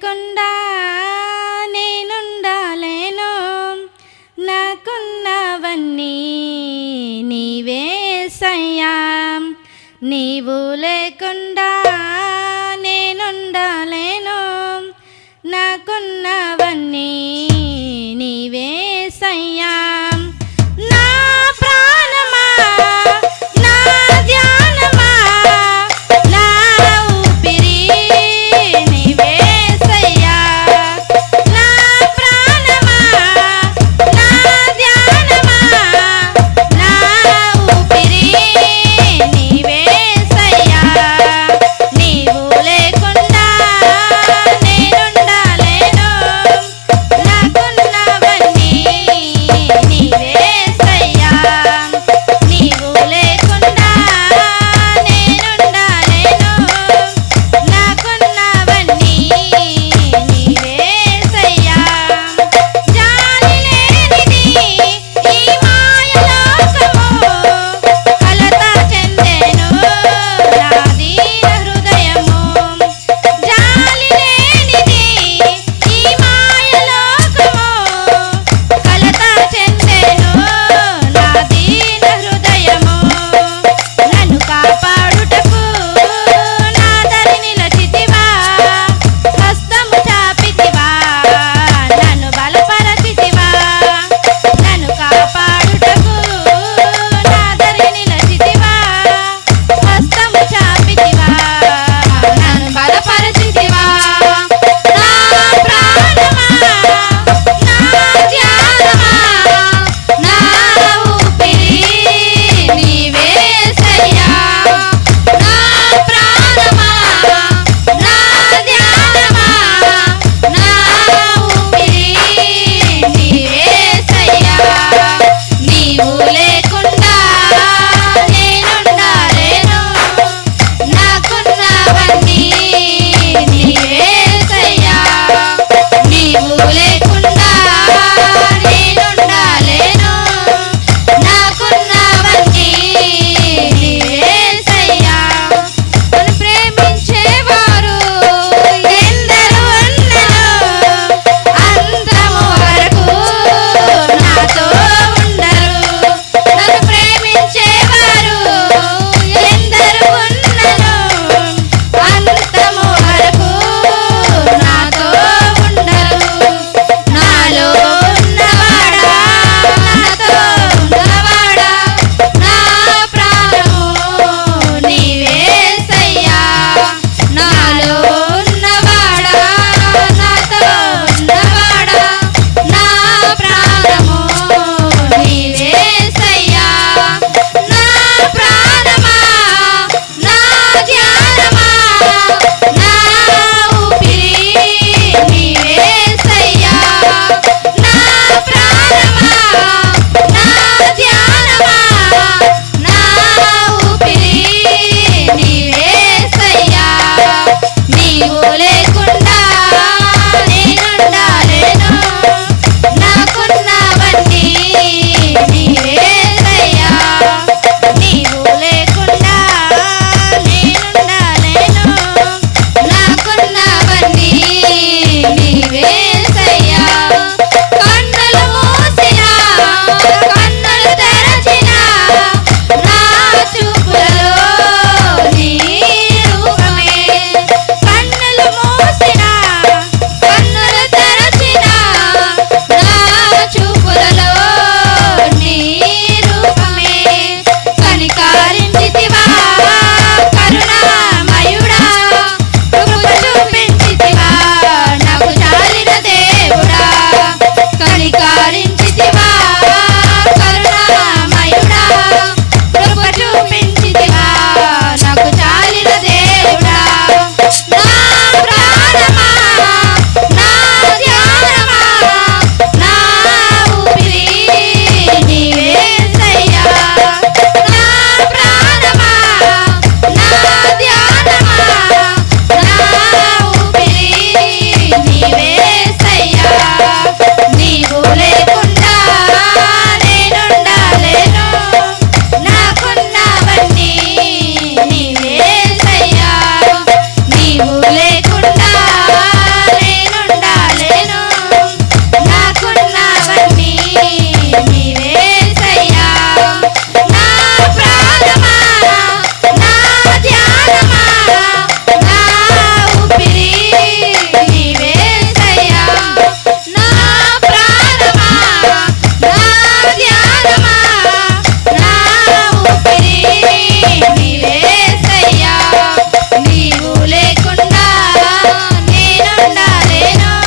లేకుండా నేనుండాలేను. నాకున్నవన్నీ నీవే సయ్యా. నీవు లేకుండా Serena.